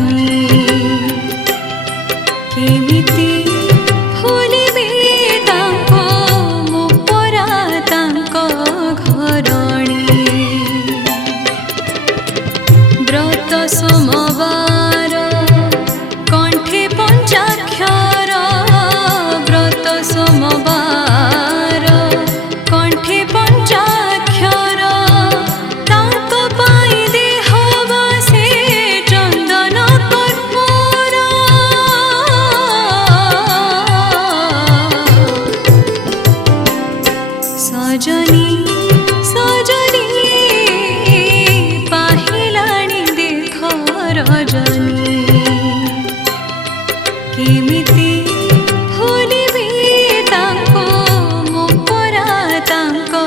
रजनी केमिति भूलिबे ताको मो परा ताको घरणी व्रत सोमवार कंठे पंचाक्षर व्रत सोमवार कंठे पंचाक्षर ताको पाई देहव से चंदन कर्पूर सजनी सजनी पाहिलाणी देख रजनी केमिति भूलिबे ताको मो परा ताको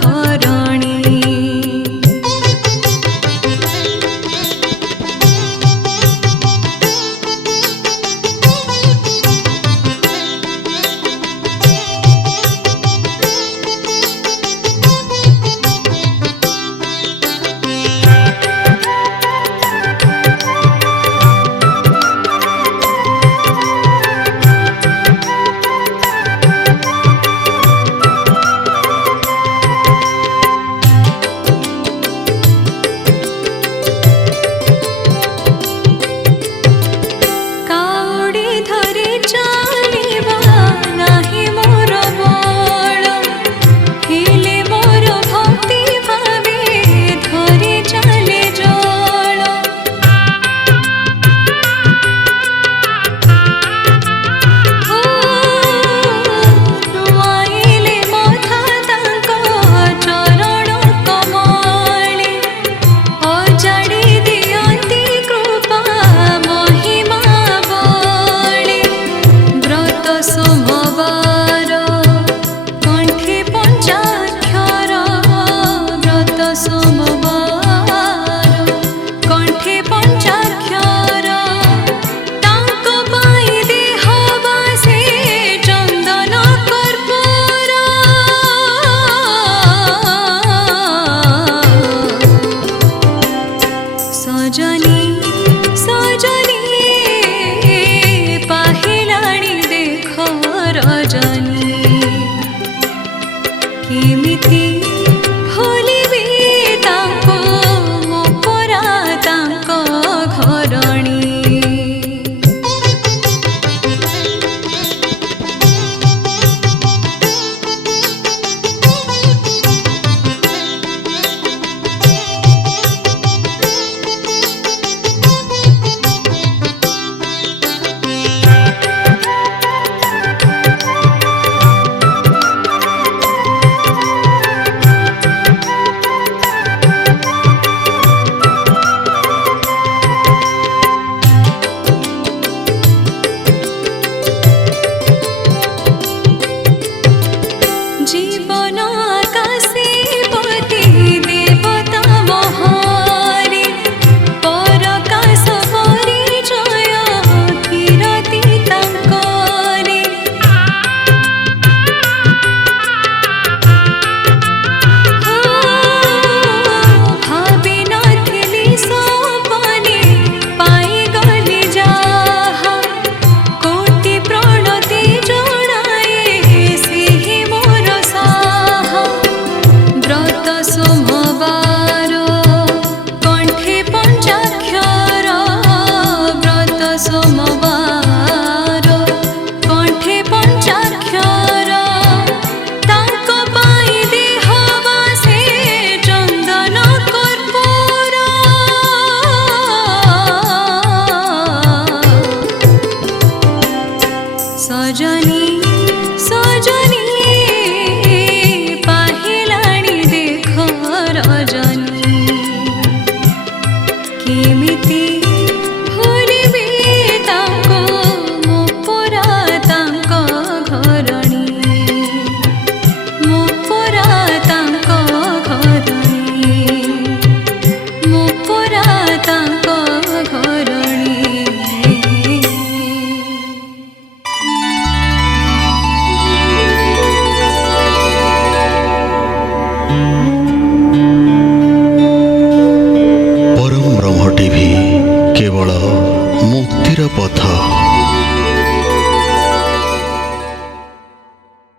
घरणी सजनी सजनी पाहिलाणी देख रजनी केमिति भूलिबे ताको मो परा ताको घरणी जीवन आकाशे पति देवता महारी परकाश परिचय कीरति तांकरी भावी नथिली सपने पाई गली जाहा कोटि प्रणति जणाए सेहि मोर साहा व्रत सोमवार कंठे पंचाक्षर व्रत सोमवार कंठे पंचाक्षर ताको पाई देहव से चंदन कर्पूर सजनी सजनी पाहिलाणी देख रजनी केमिति भूलिबे ताको मो परा ताको घरणी मो परा ताको घरणी मो परा ताको घरणी Thank you.